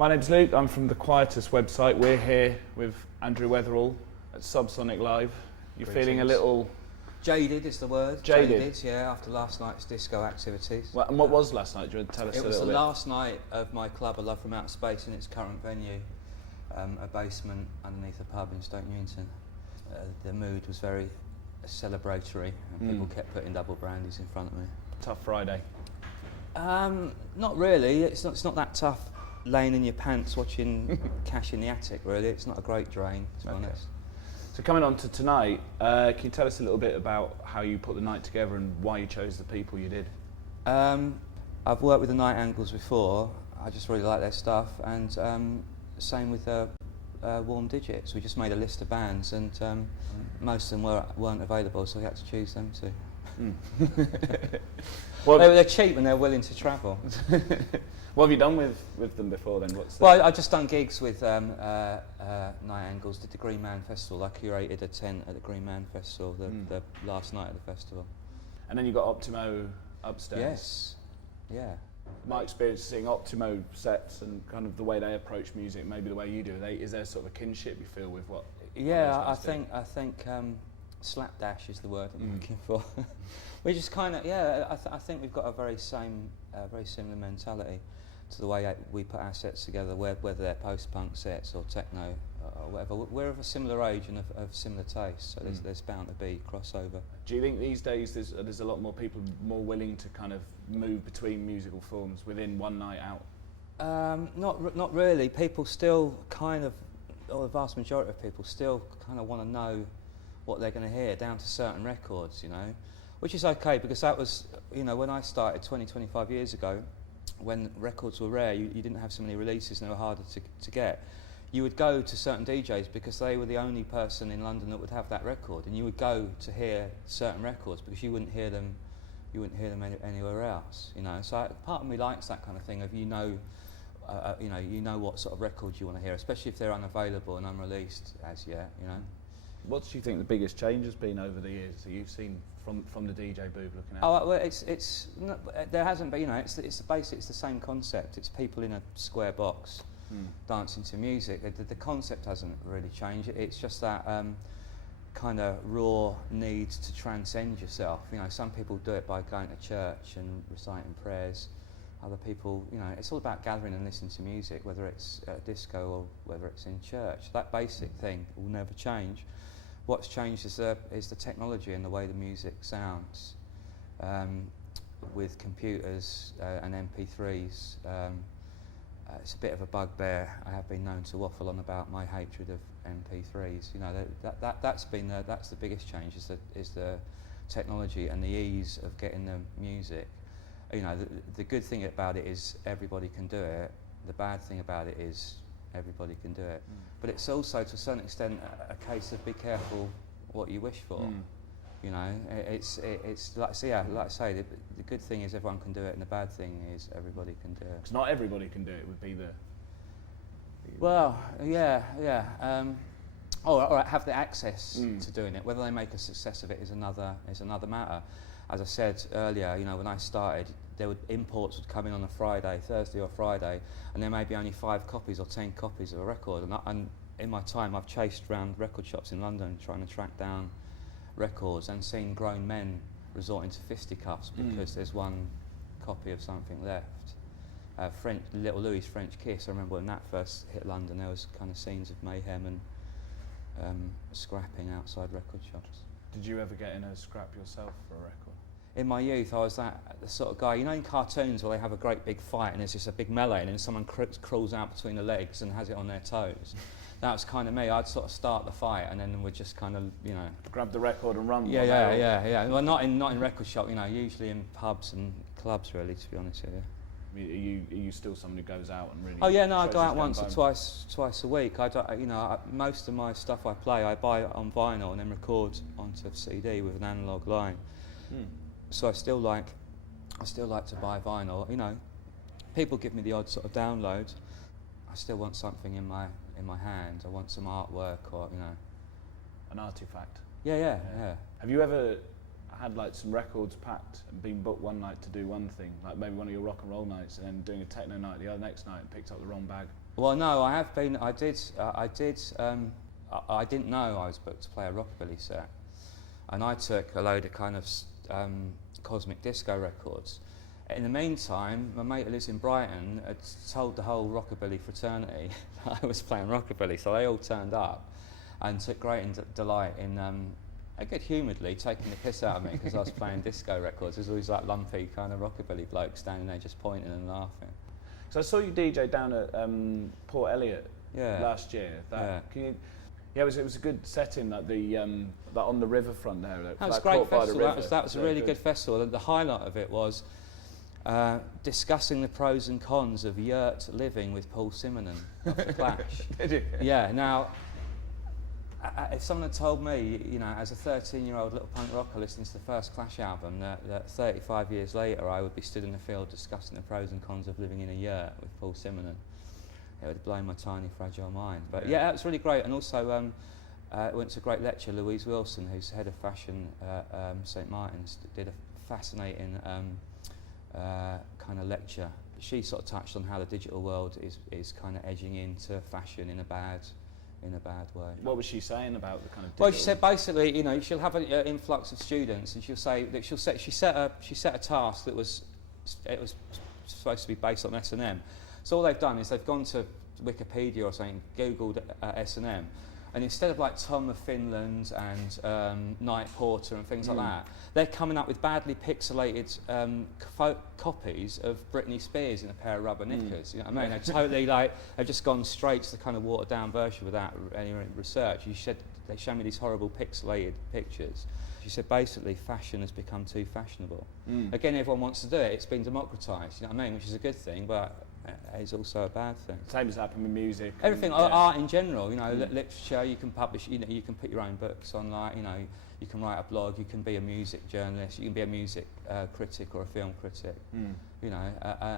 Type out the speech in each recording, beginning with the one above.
My name's Luke, I'm from the Quietest website. We're here with Andrew Weatherall at Subsonic Live. You're feeling a little... Jaded is the word. Jaded? Yeah, after last night's disco activities. Well, and what was last night? Do you want to tell us a little bit? It was the last night of my club, A Love From Outer Space, in its current venue, a basement underneath a pub in Stoke Newington. The mood was very celebratory, and people kept putting double brandies in front of me. Tough Friday? Not really. It's not that tough laying in your pants watching Cash in the Attic, really. It's not a great drain, to be honest. So coming on to tonight, can you tell us a little bit about how you put the night together and why you chose the people you did? I've worked with the Night Angles before. I just really like their stuff, and same with Warm Digits. We just made a list of bands, and most of them weren't available, so we had to choose them too. Well, they're cheap and they're willing to travel. What have you done with them before then? Well, I've just done gigs with Night Angles, did the Green Man Festival. I curated a tent at the Green Man Festival, the last night of the festival. And then you got Optimo upstairs. Yes, yeah. My experience seeing Optimo sets and kind of the way they approach music, maybe the way you do, is there sort of a kinship you feel with what? Yeah, I think slapdash is the word I'm looking for. We just kind of, I think we've got a very similar mentality to the way we put our sets together, whether they're post-punk sets or techno or whatever. We're of a similar age and of similar taste, so there's bound to be crossover. Do you think these days there's a lot more people more willing to kind of move between musical forms within one night out? Not really. People still kind of, or the vast majority of people still kind of want to know what they're going to hear down to certain records, you know, which is okay, because that was, you know, when I started 25 years ago, when records were rare, you didn't have so many releases and they were harder to get. You would go to certain DJs because they were the only person in London that would have that record, and you would go to hear certain records because you wouldn't hear them anywhere else, you know. So part of me likes that kind of thing of you know what sort of records you want to hear, especially if they're unavailable and unreleased as yet, you know. What do you think the biggest change has been over the years that you've seen from the DJ booth looking at? Oh, well, it's not, there hasn't been, you know, it's the same concept. It's people in a square box dancing to music. The concept hasn't really changed. It's just that kind of raw need to transcend yourself. You know, some people do it by going to church and reciting prayers. Other people, you know, it's all about gathering and listening to music, whether it's at a disco or whether it's in church. That basic thing will never change. What's changed is the technology and the way the music sounds. With computers and MP3s, it's a bit of a bugbear. I have been known to waffle on about my hatred of MP3s. You know, that's the biggest change is the technology and the ease of getting the music. You know, the good thing about it is everybody can do it. The bad thing about it is everybody can do it. But it's also, to a certain extent, a case of be careful what you wish for. You know, it's like, so yeah, like I say, the good thing is everyone can do it, and the bad thing is everybody can do it. Because not everybody can do it would be the... Well, yeah. Or have the access to doing it. Whether they make a success of it is another matter. As I said earlier, you know, when I started, imports would come in on a Thursday or Friday, and there may be only 5 copies or 10 copies of a record. And in my time, I've chased around record shops in London trying to track down records and seen grown men resorting to fisticuffs because there's one copy of something left. Little Louis' French Kiss, I remember when that first hit London, there was kind of scenes of mayhem and scrapping outside record shops. Did you ever get in a scrap yourself for a record? In my youth, I was the sort of guy, you know, in cartoons where they have a great big fight and there's just a big melee and then someone crawls out between the legs and has it on their toes. That was kind of me. I'd sort of start the fight and then we'd just kind of, you know... Grab the record and run. Yeah. Well, not in record shop, you know, usually in pubs and clubs, really, to be honest with you. Are you still someone who goes out and really... Oh yeah, no, I go out once or twice a week. Most of my stuff I play, I buy it on vinyl and then record onto a CD with an analogue line. So I still like to buy vinyl. You know, people give me the odd sort of download. I still want something in my hand. I want some artwork, or, you know, an artifact. Yeah. Have you ever had like some records packed and been booked one night to do one thing, like maybe one of your rock and roll nights, and then doing a techno night the other next night and picked up the wrong bag? Well, no, I have been. I didn't know I was booked to play a rockabilly set, and I took a load of kind of cosmic disco records. In the meantime, my mate who lives in Brighton had told the whole rockabilly fraternity that I was playing rockabilly, so they all turned up and took great delight in, good-humouredly, taking the piss out of me because I was playing disco records. There's always that lumpy kind of rockabilly bloke standing there just pointing and laughing. So I saw you DJ down at Port Elliot last year. It was a good setting, like that on the riverfront there. That was a great festival. That was a really good festival. And the highlight of it was discussing the pros and cons of yurt living with Paul Simonon of the Clash. Did you? Yeah. Now, if someone had told me, you know, as a 13-year-old little punk rocker listening to the first Clash album, that 35 years later I would be stood in the field discussing the pros and cons of living in a yurt with Paul Simonon, it would have blown my tiny, fragile mind. But yeah, that was really great. And also, went to a great lecture. Louise Wilson, who's head of fashion at St Martin's, did a fascinating kind of lecture. She sort of touched on how the digital world is kind of edging into fashion in a bad way. What was she saying about the kind of digital? Well, she said basically, you know, she'll have an influx of students, and she'll say that she set a task that was supposed to be based on S&M. So all they've done is they've gone to Wikipedia or something, Googled S&M, and instead of like Tom of Finland and Night Porter and things like that, they're coming up with badly pixelated copies of Britney Spears in a pair of rubber knickers. You know what I mean? They're totally like, they've just gone straight to the kind of watered down version without any research. They show me these horrible pixelated pictures. She said basically fashion has become too fashionable. Again, everyone wants to do it. It's been democratized, you know what I mean? Which is a good thing, but it's also a bad thing. Same as happened with music. Everything, art in general, you know, literature, you can publish, you know, you can put your own books online, you know, you can write a blog, you can be a music journalist, you can be a music critic or a film critic, you know,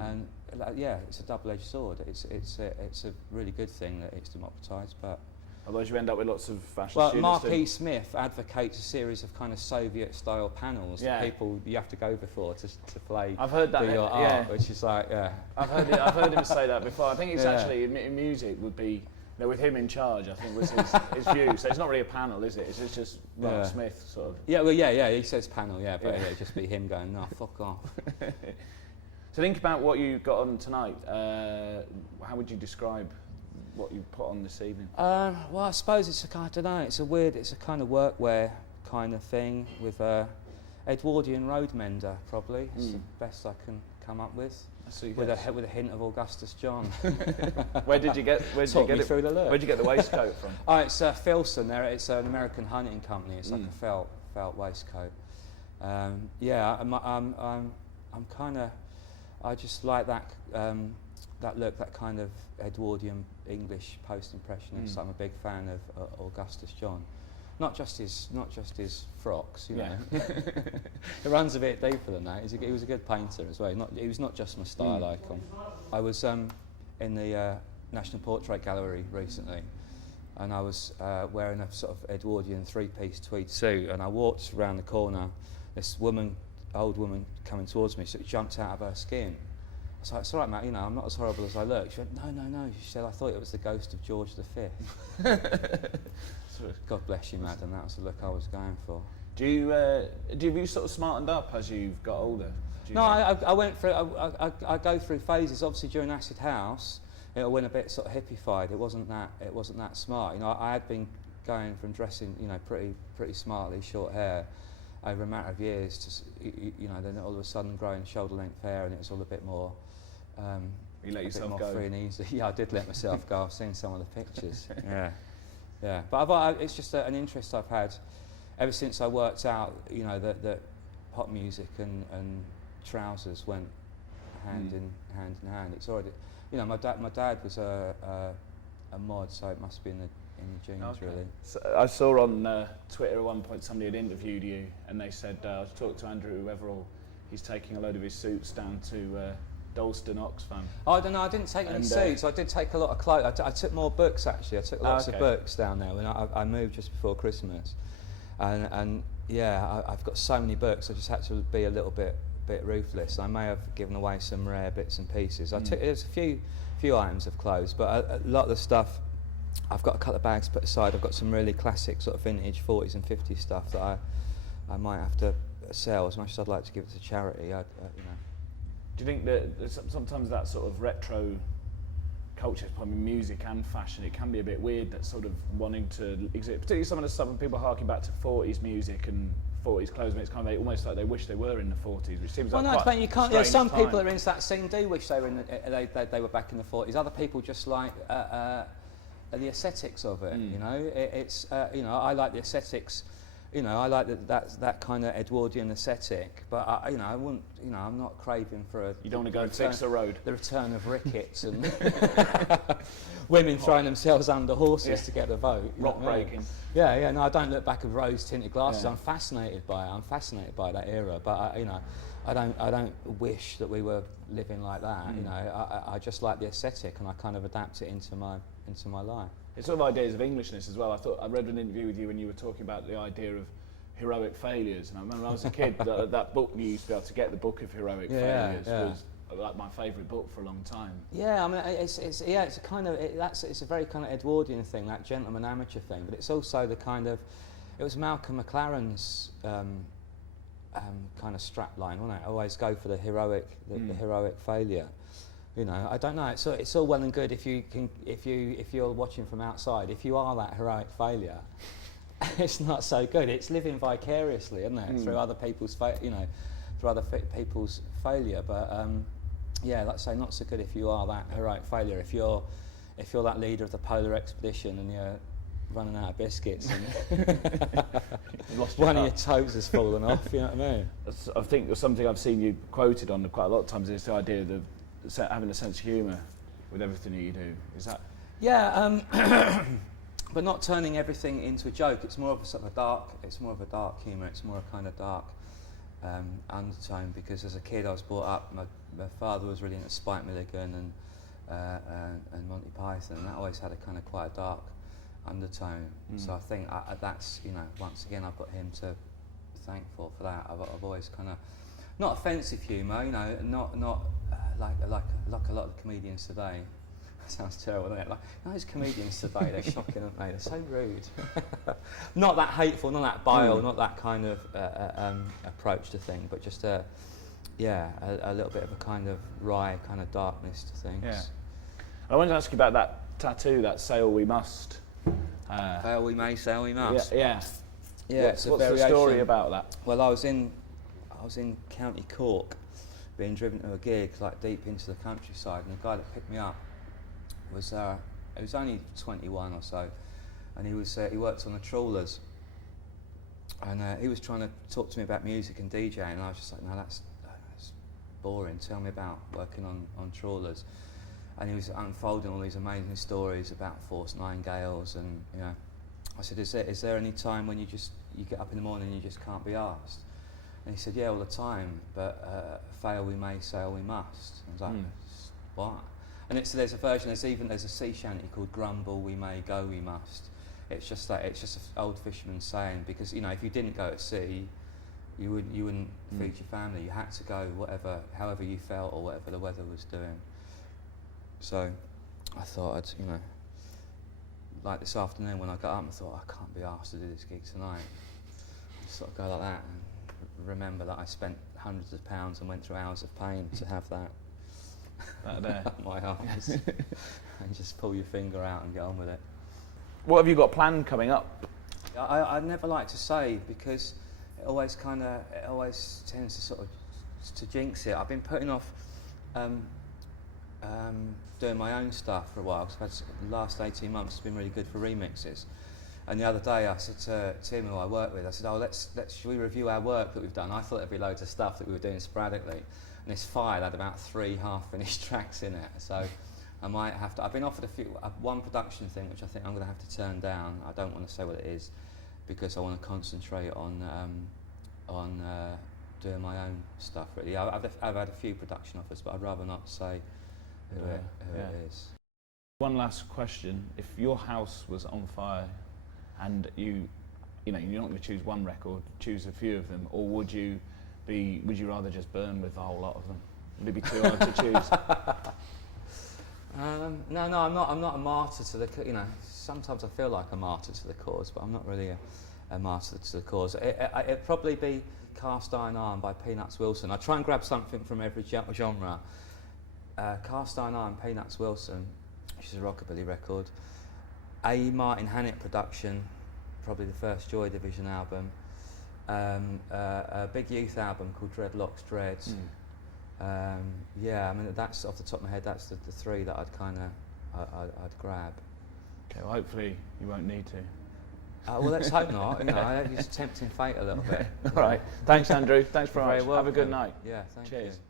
and yeah, it's a double-edged sword. It's a really good thing that it's democratised, but otherwise you end up with lots of fashion well, students. Mark E. Smith advocates a series of kind of Soviet-style panels that people you have to go before to play. I've heard that. Your art, which is like, I've heard him say that before. I think it's actually in music would be, you know, with him in charge, I think was his view. So it's not really a panel, is it? It's just Mark Smith sort of. Yeah, well, yeah. He says panel, but it'd just be him going, no, fuck off. So think about what you got on tonight. How would you describe what you put on this evening? Well, I suppose it's a kind of workwear kind of thing with Edwardian road mender, probably. It's the best I can come up with. With a hint of Augustus John. Where did you get it? Through the look. Where'd you get the waistcoat from? Oh, it's Filson. It's an American hunting company. It's like a felt waistcoat. I'm kind of. I just like that look, that kind of Edwardian English post-impressionist. I'm a big fan of Augustus John. Not just his frocks, you know. It runs a bit deeper than that. He was a good painter as well. He was not just my style icon. I was in the National Portrait Gallery recently, and I was wearing a sort of Edwardian three-piece tweed suit, and I walked around the corner. This old woman coming towards me, so it jumped out of her skin. I was like, it's all right, Matt, you know, I'm not as horrible as I look. She went, no. She said, I thought it was the ghost of George V. God bless you, madam. That was the look I was going for. Have you sort of smartened up as you've got older? No, I went through. I go through phases. Obviously, during Acid House, it went a bit sort of hippified. It wasn't that smart. You know, I had been going from dressing, you know, pretty smartly, short hair, over a matter of years to, you know, then all of a sudden growing shoulder-length hair, and it was all a bit more. You let yourself more go. Free and easy. Yeah, I did let myself go. I've seen some of the pictures. Yeah. But it's just an interest I've had ever since I worked out, you know, that pop music and trousers went hand in hand. It's already, you know, my dad was a mod, so it must be in the genes, really. So I saw on Twitter at one point somebody had interviewed you, and they said, I was talking to Andrew Weatherall. He's taking a load of his suits down to Dalston, Oxfam. Oh, I don't know, I didn't take any suits. I did take a lot of clothes. I took more books, actually. I took lots of books down there when I moved just before Christmas. and yeah, I've got so many books. I just had to be a little bit ruthless. I may have given away some rare bits and pieces. There's a few items of clothes, but a lot of the stuff, I've got a couple of bags put aside. I've got some really classic sort of vintage 40s and 50s stuff that I might have to sell. As much as I'd like to give it to charity, you know. Do you think that sometimes that sort of retro culture, probably music and fashion, it can be a bit weird, that sort of wanting to exist, particularly some of the stuff when people harking back to 40s music and 40s clothes, and it's kind of almost like they wish they were in the 40s, which seems like quite you can't. Yeah, some time. people that are into that scene do wish they were they were back in the 40s. Other people just like the aesthetics of it. You know, it's you know, I like the aesthetics. You know, I like that kind of Edwardian aesthetic, but you know, I wouldn't. You know, I'm not craving for a. You don't want to go and fix the road. The return of rickets and women throwing themselves under horses to get the vote. Rock breaking. Yeah. No, I don't look back at rose-tinted glasses. I'm fascinated by it. I'm fascinated by that era, but you know, I don't wish that we were living like that. You know, I just like the aesthetic, and I kind of adapt it into my life. It's sort of ideas of Englishness as well. I read an interview with you when you were talking about the idea of heroic failures, and I remember when I was a kid, that book, you used to be able to get the book of heroic failures, was like my favourite book for a long time. Yeah, I mean, it's a kind of it's a very kind of Edwardian thing, that gentleman amateur thing, but it's also the kind of, it was Malcolm McLaren's kind of strapline, wasn't it? Always go for the heroic failure. You know, I don't know. It's all well and good if you're watching from outside. If you are that heroic failure, it's not so good. It's living vicariously, isn't it, through other people's people's failure. But yeah, like I say, not so good if you are that heroic failure. If you're that leader of the polar expedition and you're running out of biscuits and one of your toes has fallen off. You know what I mean? I think something I've seen you quoted on quite a lot of times is the idea of having a sense of humour with everything that you do. Is that? Yeah, but not turning everything into a joke. It's more of a sort of dark humour. It's more a kind of dark undertone, because as a kid I was brought up, my father was really into Spike Milligan and Monty Python, and that always had a kind of quite a dark undertone. So I think that's, you know, once again I've got him to thank for that. I've always kind of, not offensive humour, you know, not like a lot of the comedians today. Sounds terrible, doesn't it? Like, those comedians today, they're shocking, aren't they? They're so rude. Not that hateful, not that bile, not that kind of approach to things, but just a little bit of a kind of wry kind of darkness to things. Yeah. I wanted to ask you about that tattoo, that "Sail We Must." Fail we may, sail we must. Yeah. What's the story about that? Well, I was in County Cork, being driven to a gig like deep into the countryside, and the guy that picked me up was only 21 or so, and he worked on the Trawlers, and he was trying to talk to me about music and DJing, and I was just like, no, that's boring. Tell me about working on Trawlers. And he was unfolding all these amazing stories about force 9 gales, and you know, I said, is there any time when you get up in the morning and you just can't be asked? And he said, yeah, all the time, but fail we may, sail we must. I was like, what? And there's a version, there's a sea shanty called Grumble we may, go we must. It's just an old fisherman saying, because, you know, if you didn't go at sea, you wouldn't feed your family. You had to go however you felt or whatever the weather was doing. So I thought I'd, you know, like this afternoon when I got up, I thought, I can't be asked to do this gig tonight. Just sort of go like that and remember that I spent hundreds of pounds and went through hours of pain to have that there. up my arse. And just pull your finger out and get on with it. What have you got planned coming up? I'd never like to say, because it always tends to sort of to jinx it. I've been putting off doing my own stuff for a while, because the last 18 months has been really good for remixes. And the other day I said to Tim, who I work with, I said, should we review our work that we've done? I thought there'd be loads of stuff that we were doing sporadically, and this file had about 3 half-finished tracks in it. So I might have to. I've been offered one production thing, which I think I'm going to have to turn down. I don't want to say what it is, because I want to concentrate on doing my own stuff. Really, I've had a few production offers, but I'd rather not say who it is. One last question: if your house was on fire and you you know, you're not going to choose one record, choose a few of them, or would you rather just burn with a whole lot of them? Would it be too hard to choose? No, I'm not a martyr to the, you know, sometimes I feel like a martyr to the cause, but I'm not really a martyr to the cause. It'd probably be Cast Iron Arm by Peanuts Wilson. I try and grab something from every genre. Cast Iron Arm, Peanuts Wilson, which is a rockabilly record. A. Martin Hannett production, probably the first Joy Division album. A big youth album called Dreadlocks Dreads. Yeah, I mean, that's off the top of my head, that's the three that I'd grab. Okay, well, hopefully you won't need to. Well, let's hope not. You know, it's tempting fate a little bit. All right. Thanks, Andrew. Thanks very much. Very welcome. Have a good night. Yeah, thank Cheers. you.